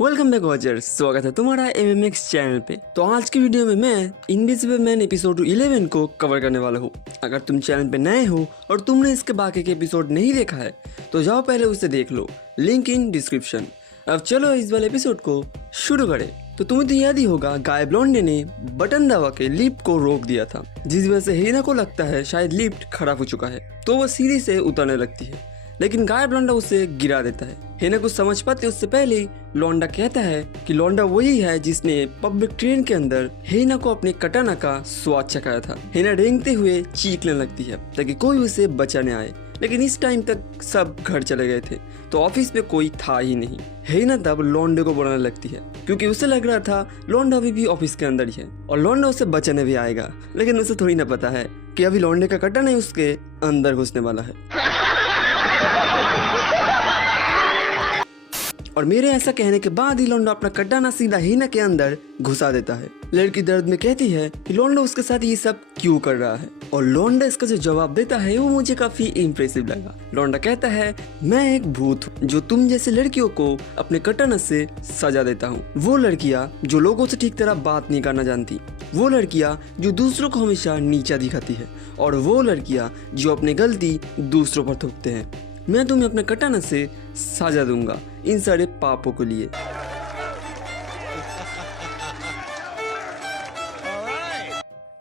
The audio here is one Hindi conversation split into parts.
वेलकम बैक वॉचर्स, स्वागत है तुम्हारा MMX चैनल पे। तो आज की वीडियो में मैं इनविजिबल मैन एपिसोड 11 को कवर करने वाला हूँ। अगर तुम चैनल पे नए हो और तुमने इसके बाकी के एपिसोड नहीं देखा है तो जाओ पहले उसे देख लो, लिंक इन डिस्क्रिप्शन। अब चलो इस वाले एपिसोड को शुरू करें। तो तुम्हें तो याद ही होगा, गायब लौंडे ने बटन दबा के लिफ्ट को रोक दिया था, जिस वजह से हीना को लगता है शायद लिफ्ट खराब हो चुका है, तो वह सीढ़ी से उतरने लगती है, लेकिन गायब लौंडा उसे गिरा देता है। हीना कुछ समझ पाते उससे पहले ही लौंडा कहता है कि लौंडा वही है जिसने पब्लिक ट्रेन के अंदर हीना को अपने कटाना का स्वाद चखाया था। हीना रेंगते हुए चीखने लगती है ताकि कोई उसे बचाने आए, लेकिन इस टाइम तक सब घर चले गए थे तो ऑफिस में कोई था ही नहीं। हीना तब लौंडे को बुलाने लगती है क्योंकि उसे लग रहा था लौंडा अभी भी ऑफिस के अंदर ही है और लौंडा उसे बचाने भी आएगा, लेकिन उसे थोड़ी ना पता है कि अभी लौंडे का कटाना उसके अंदर घुसने वाला है। और मेरे ऐसा कहने के बाद ही लौंडा अपना कटाना सीधा हीना के अंदर घुसा देता है। लड़की दर्द में कहती है कि लौंडा उसके साथ ये सब क्यों कर रहा है, और लौंडा इसका जो जवाब देता है वो मुझे काफी इम्प्रेसिव लगा। लौंडा कहता है, मैं एक भूत हूँ जो तुम जैसे लड़कियों को अपने कटाना से सजा देता हूँ। वो लड़कियाँ जो लोगों से ठीक तरह बात नहीं करना जानती, वो लड़कियाँ जो दूसरों को हमेशा नीचा दिखाती है, और वो लड़कियाँ जो अपनी गलती दूसरों पर थोपते हैं। मैं तुम्हें अपने कटाना से सजा दूंगा इन सारे पापों के लिए।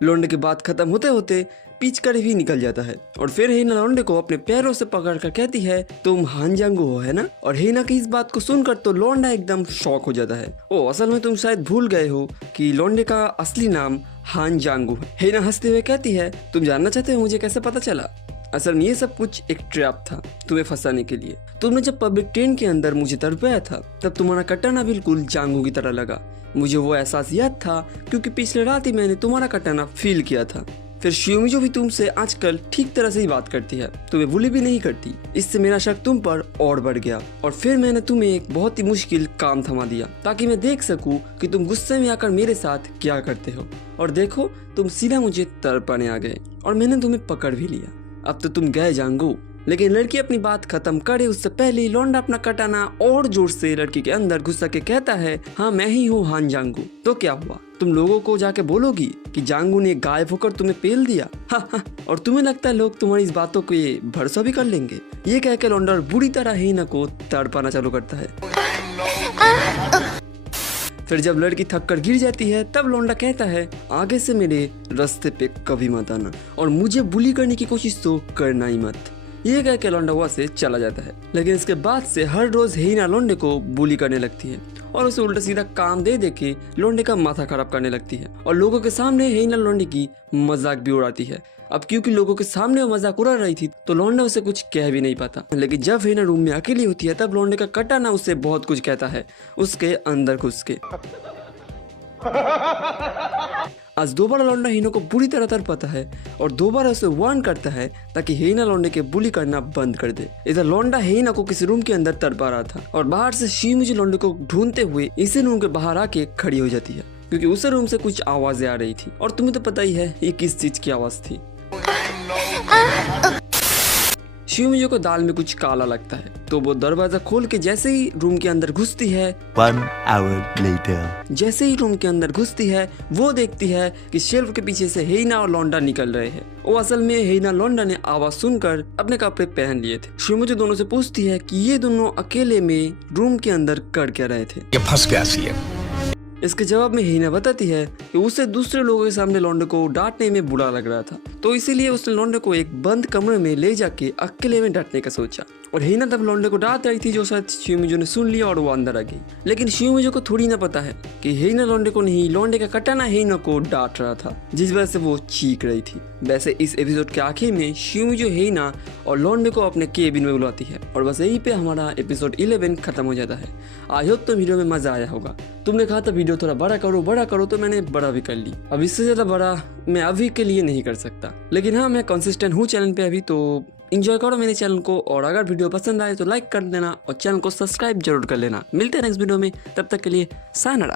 लौंडे की बात खत्म होते होते पिचकारी भी निकल जाता है और फिर हीना लौंडे को अपने पैरों से पकड़कर कहती है, तुम हान जांगू हो, है ना। और हीना की इस बात को सुनकर तो लौंडा एकदम शॉक हो जाता है। ओ, असल में तुम शायद भूल गए हो कि लौंडे का असली नाम हान जांगू है। हीना हंसते हुए कहती है, तुम जानना चाहते हो मुझे कैसे पता चला? असल में ये सब कुछ एक ट्रैप था तुम्हें फंसाने के लिए। तुमने जब पब्लिक ट्रेन के अंदर मुझे तड़पाया था तब तुम्हारा कटाना बिल्कुल जांगू की तरह लगा। मुझे वो एहसास याद था क्योंकि पिछले रात ही मैंने तुम्हारा कटाना फील किया था। फिर शियोमिजो भी तुमसे आजकल ठीक तरह से ही बात करती है, तुम्हें बुली भी नहीं करती। इससे मेरा शक तुम पर और बढ़ गया और फिर मैंने तुम्हें एक बहुत ही मुश्किल काम थमा दिया ताकि मैं देख सकूं कि तुम गुस्से में आकर मेरे साथ क्या करते हो। और देखो, तुम सीधा मुझे तड़पाने आ गए और मैंने तुम्हें पकड़ भी लिया। अब तो तुम गए जांगू। लेकिन लड़की अपनी बात खत्म करे उससे पहले लौंडा अपना कटाना और जोर से लड़की के अंदर घुसा के कहता है, हाँ मैं ही हूँ हान जांगू। तो क्या हुआ, तुम लोगों को जाके बोलोगी कि जांगू ने गायब होकर तुम्हें पेल दिया? हाँ, और तुम्हें लगता है लोग तुम्हारी इस बातों को ये भरोसा भी कर लेंगे? ये कह के लौंडा बुरी तरह हीना को तड़पाना चालू करता है। फिर जब लड़की थक कर गिर जाती है तब लौंडा कहता है, आगे से मेरे रास्ते पे कभी मत आना और मुझे बुली करने की कोशिश तो करना ही मत। ये कह के लौंडा वहाँ से चला जाता है। लेकिन इसके बाद से हर रोज हीना लौंडे को बुली करने लगती है और उसे उल्टा सीधा काम दे के लौंडे का माथा खराब करने लगती है और लोगों के सामने हीना लौंडे की मजाक भी उड़ाती है। अब क्योंकि लोगों के सामने वो मजाक उड़ा रही थी तो लौंडा उसे कुछ कह भी नहीं पाता। लेकिन जब हीना रूम में अकेली होती है तब लौंडे का कटाना उसे बहुत कुछ कहता है उसके अंदर घुस के। आज दोबारा लौंडा हीना को बुरी तरह तड़पाता है और दोबारा उसे वार्न करता है ताकि हीना लौंडे के बुली करना बंद कर दे। इधर लौंडा हीना को किसी रूम के अंदर तड़पा रहा था और बाहर से शियोमिजो लौंडे को ढूंढते हुए इसी रूम के बाहर आके खड़ी हो जाती है क्योंकि उस रूम से कुछ आवाजें आ रही थी और तुम्हें तो पता ही है ये किस चीज की आवाज थी। शियोमिजो को दाल में कुछ काला लगता है तो वो दरवाजा खोल के जैसे ही रूम के अंदर घुसती है, 1 hour later. जैसे ही रूम के अंदर घुसती है वो देखती है कि शेल्फ के पीछे से हीना और लौंडा निकल रहे हैं। वो असल में हीना लौंडा ने आवाज सुनकर अपने कपड़े पहन लिए थे। शियोमिजो दोनों से पूछती है कि ये दोनों अकेले में रूम के अंदर कर क्या रहे थे। ये फंस गया सीएम। इसके जवाब में हीना बताती है कि उसे दूसरे लोगों के सामने लौंडे को डांटने में बुरा लग रहा था तो इसीलिए उसने लौंडे को एक बंद कमरे में ले जाके अकेले में डांटने का सोचा। और हीना तब लौंडे को डांट रही थी जो शायद शियोमिजो ने सुन लिया और वो अंदर आ गई। लेकिन शियोमिजो को थोड़ी ना पता है कि हीना लौंडे को नहीं, लौंडे का कटाना हीना को डांट रहा था जिस वजह से वो चीख रही थी। वैसे इस एपिसोड के आखिर में शियोमिजो हीना और लौंडे को अपने केबिन में बुलाती है और बस यहीं पे हमारा एपिसोड 11 खत्म हो जाता है। आई होप तो वीडियो में मजा आया होगा। तुमने कहा था वीडियो थोड़ा बड़ा करो तो मैंने बड़ा भी कर ली। अब इससे ज्यादा बड़ा मैं अभी के लिए नहीं कर सकता, लेकिन हाँ मैं कंसिस्टेंट हूँ चैनल पे अभी, तो एंजॉय करो मेरे चैनल को और अगर वीडियो पसंद आए तो लाइक कर देना और चैनल को सब्सक्राइब जरूर कर लेना। मिलते हैं नेक्स्ट वीडियो में, तब तक के लिए सायनारा।